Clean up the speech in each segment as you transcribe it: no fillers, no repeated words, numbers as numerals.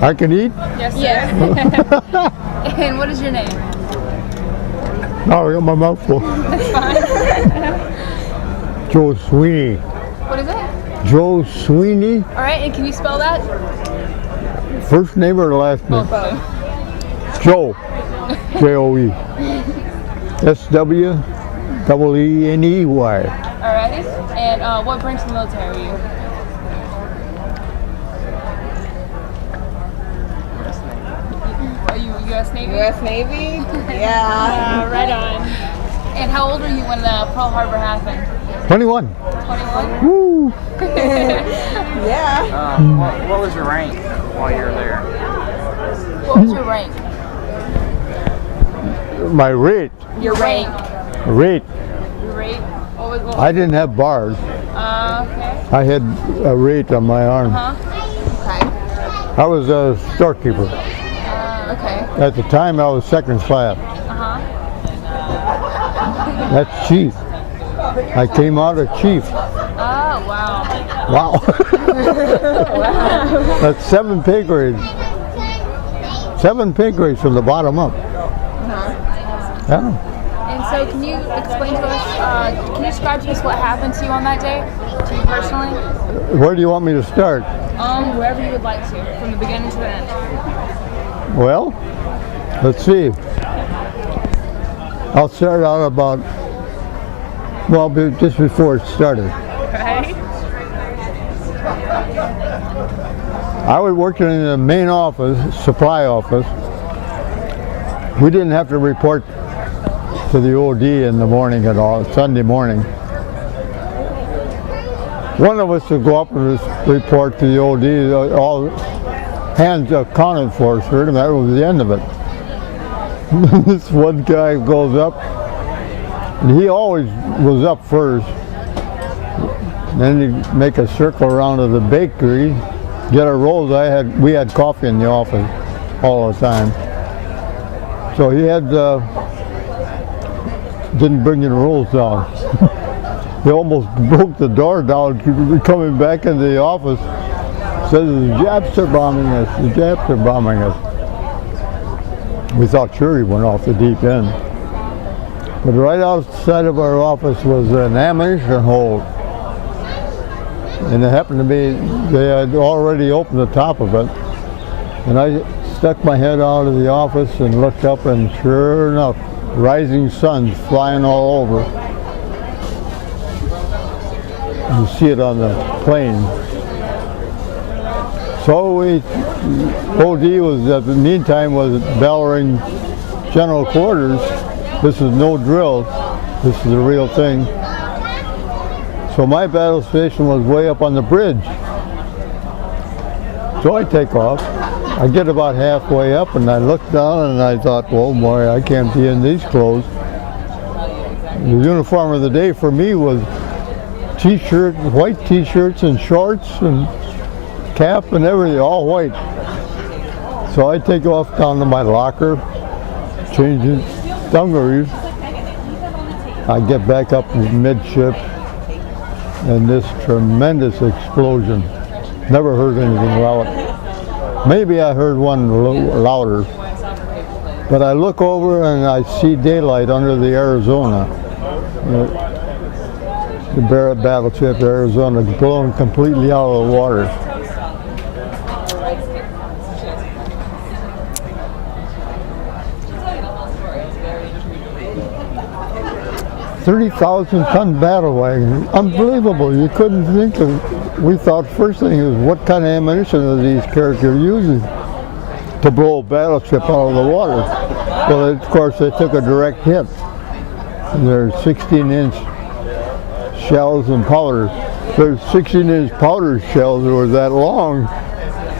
I can eat? Yes, sir. Yes. And what is your name? Oh, I got my mouth full. That's fine. Joe Sweeney. What is it? Joe Sweeney. All right, and can you spell that? First name or last name? Both of them. Joe. Joe. SWEENEY. Alrighty. And what branch of the military are you? Are you U.S. Navy? U.S. Navy? Yeah. Right on. And how old were you when Pearl Harbor happened? 21. 21? Woo! Yeah. What was your rank while you were there? What was your rank? My rate. Your rank. Rate. Your rate? What I didn't have bars. okay. I had a rate on my arm. Okay. I was a storekeeper. Okay. At the time, I was second class. That's chief. I came out of chief. Oh, wow. Wow. That's 7 pay grades. 7 pay grades from the bottom up. Yeah. And so can you explain to us, can you describe to us what happened to you on that day, to you personally? Where do you want me to start? Wherever you would like to, from the beginning to the end. Well, let's see. I'll start out about, well, just before it started. Okay. I was working in the main office, supply office. We didn't have to report to the OD in the morning at all, Sunday morning. One of us would go up and report to the OD, all hands accounted for, sir, and that was the end of it. This one guy goes up, and he always was up first. Then he'd make a circle around to the bakery, get our rolls. We had coffee in the office all the time. So he had, didn't bring the rolls down. He almost broke the door down coming back into the office. Says the Japs are bombing us, the Japs are bombing us. We thought sure he went off the deep end. But right outside of our office was an ammunition hold. And it happened to be, they had already opened the top of it. And I stuck my head out of the office and looked up, and sure enough, rising sun flying all over. You see it on the plane. So OD was, at the meantime, was Bellering General Quarters. This is no drill. This is the real thing. So my battle station was way up on the bridge. So I take off. I get about halfway up and I look down and I thought, well, boy, I can't be in these clothes. The uniform of the day for me was t-shirt, white t-shirts and shorts and cap and everything, all white. So I take off down to my locker, change dungarees. I get back up midship, and this tremendous explosion. Never heard anything loud. Maybe I heard one louder. But I look over and I see daylight under the Arizona. The Barrett battleship, Arizona, blown completely out of the water. 30,000-ton battle wagon. Unbelievable. You couldn't think of, we thought first thing is what kind of ammunition are these characters using to blow a battleship out of the water. Well, of course, they took a direct hit. They're 16-inch shells and powders. There's 16-inch powder shells that were that long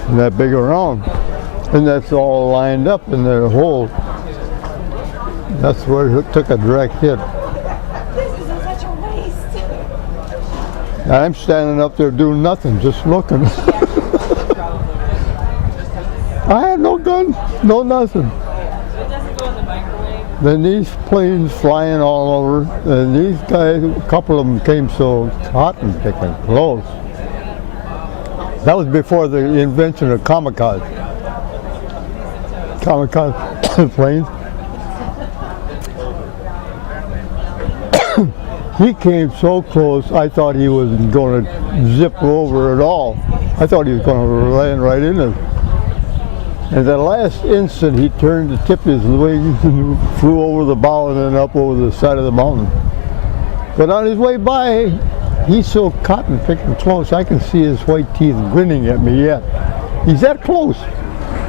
and that big around. And that's all lined up in their hole. That's where it took a direct hit. I'm standing up there doing nothing, just looking. I had no gun, no nothing. Then these planes flying all over, and these guys, a couple of them came so cotton picking, close. That was before the invention of kamikaze. Kamikaze planes. He came so close, I thought he was going to zip over at all. I thought he was going to land right in it. And the last instant, he turned to tip his wings and flew over the bow and then up over the side of the mountain. But on his way by, he's so cotton picking close, I can see his white teeth grinning at me yet. He's that close.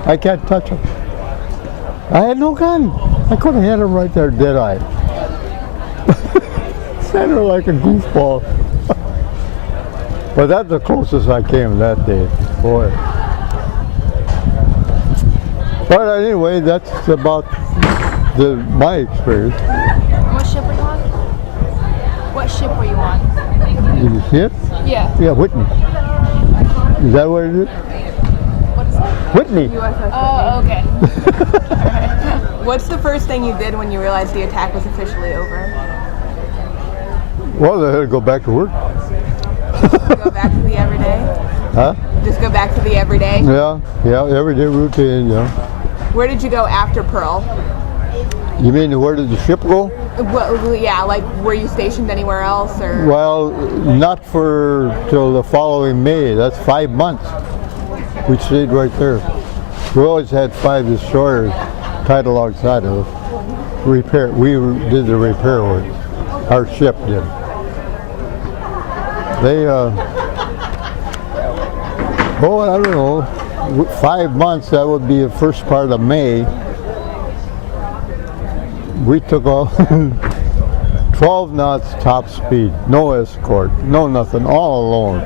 I can't touch him. I had no gun. I could have had him right there, dead-eyed. Sat there like a goofball. But that's the closest I came that day, boy. But anyway, that's about my experience. What ship were you on? What ship were you on? Did you see it? Yeah. Yeah, Whitney. Is that what it is? What is that? Whitney. Oh, okay. What's the first thing you did when you realized the attack was officially over? Well, I had to go back to work. Go back to the everyday? Huh? Just go back to the everyday? Yeah, everyday routine, yeah. Where did you go after Pearl? You mean where did the ship go? Well, yeah, like were you stationed anywhere else or? Well, not for till the following May. That's 5 months. We stayed right there. We always had 5 destroyers tied alongside of us. Repair. We did the repair work. Our ship did. They, oh, I don't know. 5 months. That would be the first part of May. We took off 12 knots top speed, no escort, no nothing, all alone.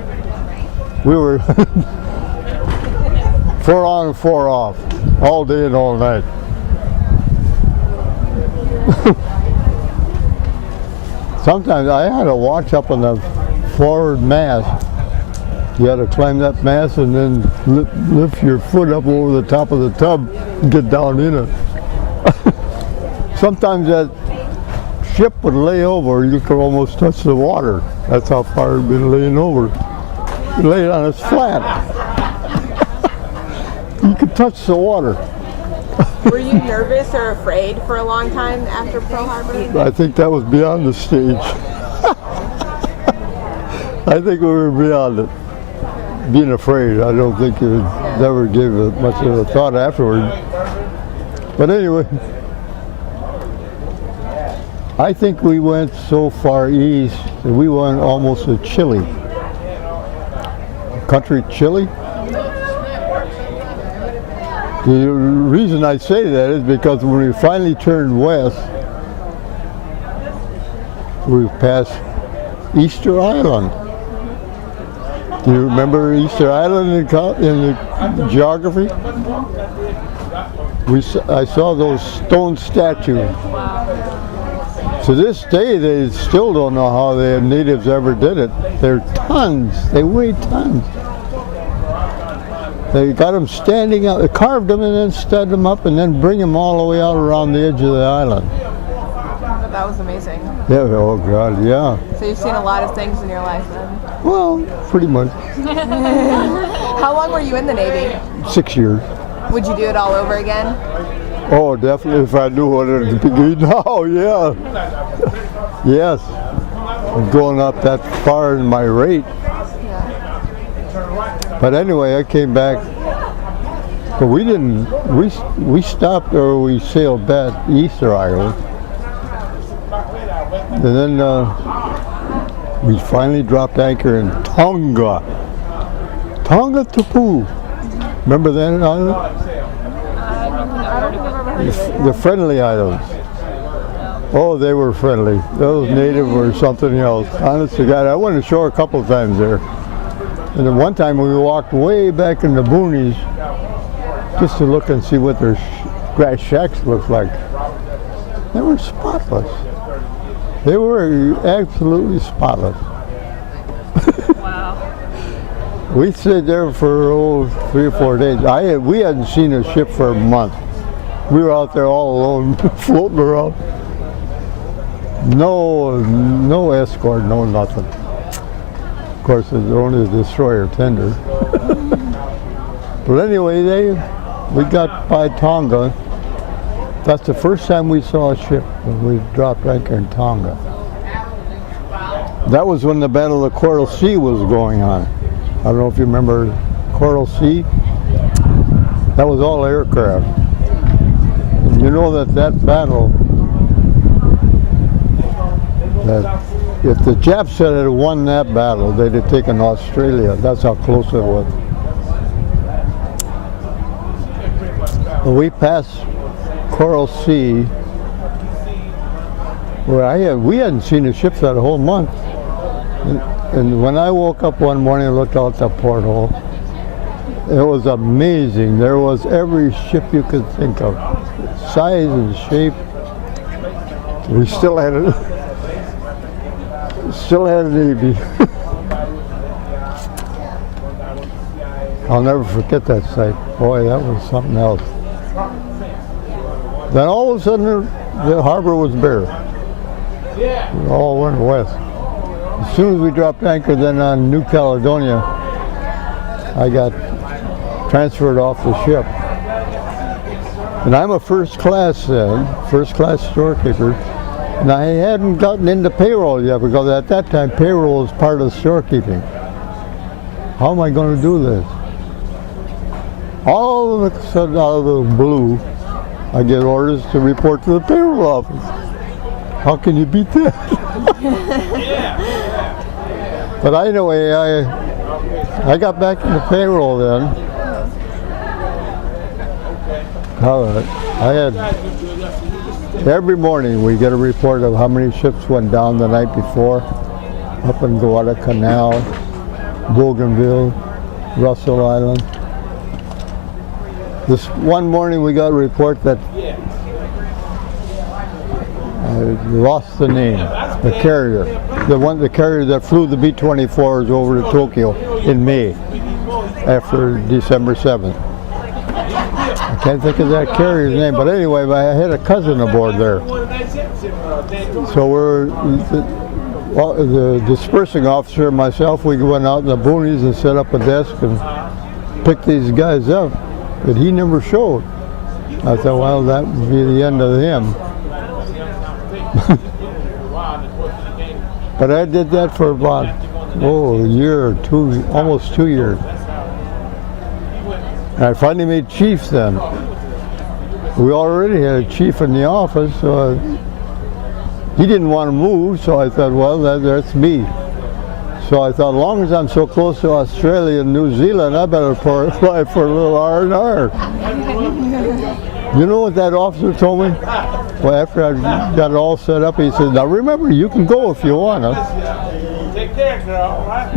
We were 4 on, 4 off, all day and all night. Sometimes I had to watch up on the forward mast. You had to climb that mast and then lift your foot up over the top of the tub and get down in it. Sometimes that ship would lay over, you could almost touch the water. That's how far it had been laying over. It laid on its flat. You could touch the water. Were you nervous or afraid for a long time after Pearl Harbor? I think that was beyond the stage. I think we were beyond it. Being afraid, I don't think it never gave it much of a thought afterward. But anyway, I think we went so far east that we went almost to Chile. Country Chile. The reason I say that is because when we finally turned west, we passed Easter Island. Do you remember Easter Island in the geography? I saw those stone statues. To this day, they still don't know how the natives ever did it. They're tons. They weigh tons. They got them standing out. They carved them and then stood them up and then bring them all the way out around the edge of the island. That was amazing. Yeah. Oh God. Yeah. So you've seen a lot of things in your life then. Well, pretty much. How long were you in the Navy? 6 years. Would you do it all over again? Oh, definitely. If I knew what it would be now, yeah. Yes. Going up that far in my rate. Yeah. But anyway, I came back. But we didn't. We stopped or we sailed back Easter Island, and then we finally dropped anchor in Tonga. Tonga Tapu. Remember that island? The friendly islands. Oh, they were friendly. Those native were something else. Honest to God, I went ashore a couple of times there. And then one time we walked way back in the boonies just to look and see what their grass shacks looked like. They were spotless. They were absolutely spotless. Wow. We stayed there for 3 or 4 days. We hadn't seen a ship for a month. We were out there all alone, floating around. No escort, no nothing. Of course, it's only a destroyer tender. But anyway, we got by Tonga. That's the first time we saw a ship when we dropped anchor in Tonga. That was when the Battle of Coral Sea was going on. I don't know if you remember Coral Sea. That was all aircraft. And you know that battle, that if the Japs had won that battle, they'd have taken Australia. That's how close it was. When we passed Coral Sea, where we hadn't seen a ship that whole month. And when I woke up one morning and looked out the porthole, it was amazing. There was every ship you could think of, size and shape. We still had it. Still had a Navy. I'll never forget that sight. Boy, that was something else. Then all of a sudden, the harbor was bare. We all went west. As soon as we dropped anchor then on New Caledonia, I got transferred off the ship. And I'm a first class storekeeper. And I hadn't gotten into payroll yet, because at that time payroll was part of storekeeping. How am I going to do this? All of a sudden, out of the blue, I get orders to report to the payroll office. How can you beat that? But anyway, I got back into payroll then. I had, every morning we get a report of how many ships went down the night before, up in Guadalcanal, Bougainville, Russell Island. This one morning we got a report that I lost the name, the carrier. The carrier that flew the B-24s over to Tokyo in May after December 7th. I can't think of that carrier's name, but anyway, I had a cousin aboard there. So the dispersing officer and myself, we went out in the boonies and set up a desk and picked these guys up, but he never showed. I thought, well, that would be the end of him. But I did that for about, a year or two, almost 2 years. And I finally made chief then. We already had a chief in the office, so he didn't want to move, so I thought, well, that's me. So I thought, as long as I'm so close to Australia and New Zealand, I better apply for a little R&R. You know what that officer told me? Well, after I got it all set up, he said, now remember, you can go if you want to. Take care, girl, right?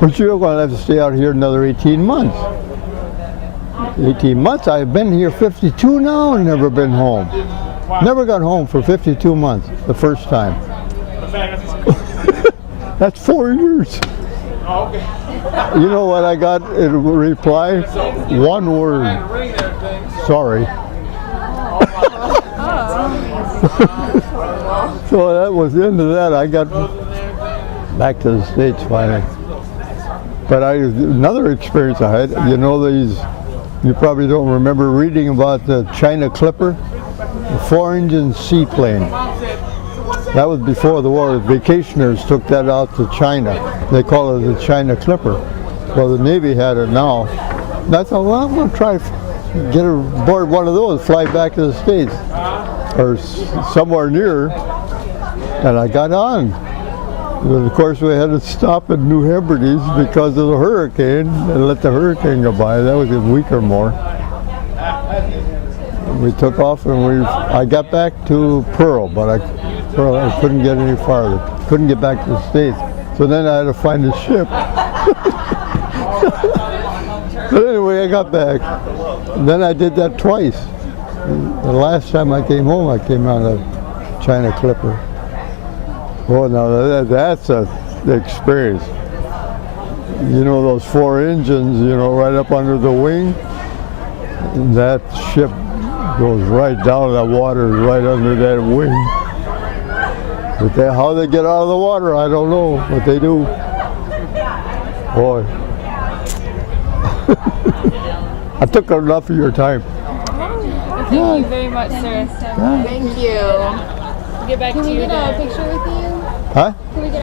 But you're going to have to stay out here another 18 months. 18 months? I've been here 52 now and never been home. Never got home for 52 months, the first time. That's 4 years. You know what I got in reply? One word. Sorry. So that was the end of that. I got back to the States finally. But another experience I had, you know, you probably don't remember reading about the China Clipper, the 4-engine seaplane. That was before the war. The vacationers took that out to China. They call it the China Clipper. Well, the Navy had it now. And I thought, well, I'm going to try get aboard one of those, fly back to the States, or somewhere near. And I got on. And of course, we had to stop in New Hebrides because of the hurricane and let the hurricane go by. That was a week or more. And we took off and I got back to Pearl, but I couldn't get any farther. Couldn't get back to the States. So then I had to find a ship. But anyway, I got back. And then I did that twice. The last time I came home, I came on a China Clipper. Oh, now that's the experience. You know those 4 engines, you know, right up under the wing? And that ship goes right down the water, right under that wing. But how they get out of the water, I don't know, but they do. Boy. I took enough of your time. Thank you very much, sir. Thank you. Get back Can to we you get a then. picture with you? Huh? Can we get